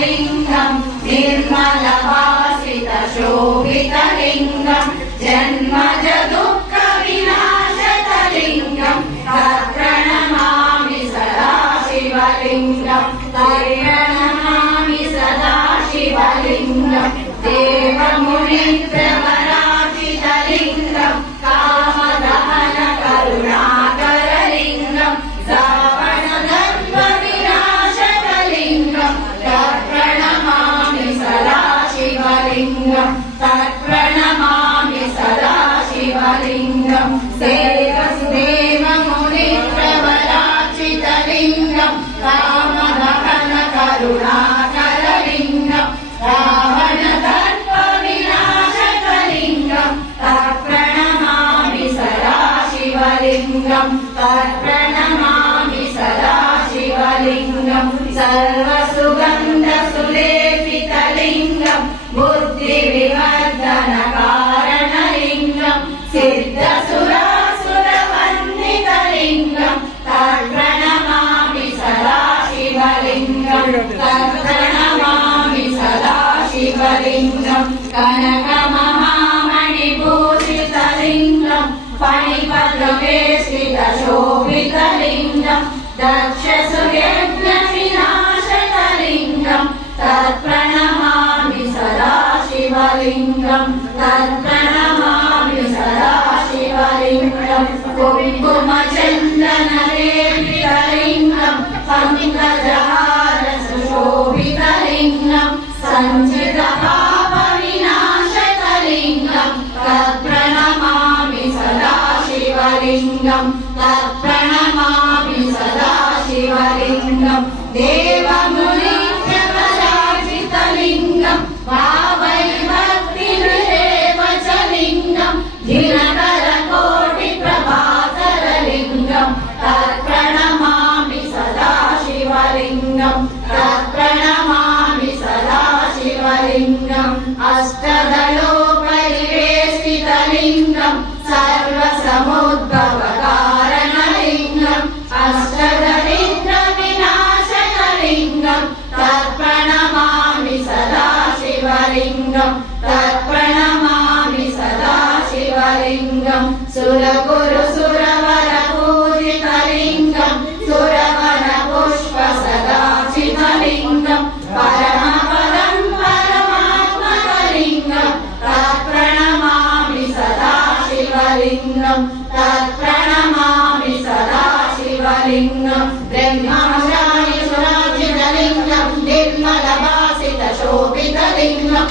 शिवलिङ्गं निर्मलवासितशोभितलिङ्गं जन्मज दुःखविनाशकलिङ्गं तत्प्रणमामि सदा शिवलिङ्गं तत्प्रणमामि सदा शिवलिङ्गं देवमुनिप्रवराजितलिङ्गं कामदहन करुणाकरलिङ्गं तत्प्रणमामि सदा शिवलिङ्गं तत्प्रणमामि सदा शिवलिङ्गं देवमुनिप्रवराजितलिङ्गं कामदहन करुणाकरलिङ्गं रावणदर्पविनाशकलिङ्गं तत्प्रणमामि सदा शिवलिङ्गं तत्प्रणमामि सदा शिवलिङ्गं सर्वसुगन्धसुलेपितलिङ्गं बुद्धिविवर्धनकारणलिङ्गं सिद्धसुरासुरवन्दितलिङ्गं तत्प्रणमामि सदा शिवलिङ्गं तत्प्रणमामि सदा शिवलिङ्गं कनकमहामणिभूषितलिङ्गं फणिपद्मवेष्टितशोभितलिङ्गं दक्षसुयज्ञविनाशकलिङ्गं तत्प्रणमामि सदा शिवलिङ्गं तत्प्रणमामि सदा शिवलिङ्गं कुङ्कुमचन्दनलेपितलिङ्गं पङ्कजहारसुशोभितलिङ्गं सञ्चितपापविनाशकलिङ्गं तत्प्रणमामि सदा शिवलिङ्गं तत्प्रणमामि सदा शिवलिङ्गं देवमुनिप्रवराजितलिङ्गं भावैर्भक्तिनिरेवचलिङ्गं दिनकरकोटिप्रभाकरलिङ्गं तत्प्रणमामि सदा शिवलिङ्गं तत्प्रणमामि सदा शिवलिङ्गम् अष्टदलोपरिवेष्टितलिङ्गं सर्वसमुद्भवकारणलिङ्गम् अष्टदरिद्रविनाशकलिङ्गं तत्प्रणमामि सदा शिवलिङ्गं तत्प्रणमामि सदा शिवलिङ्गं सुरगुरुसुरवरपूजितलिङ्गं सुरवनपुष्पसदाचितलिङ्गं परमपदं परमात्मकलिङ्गं तत्प्रणमामि सदा शिवलिङ्गं तत्प्रणमामि सदा शिवलिङ्गं ब्रह्मचारिसुराजितलिङ्गं निर्मलवासितशोभितलिङ्गं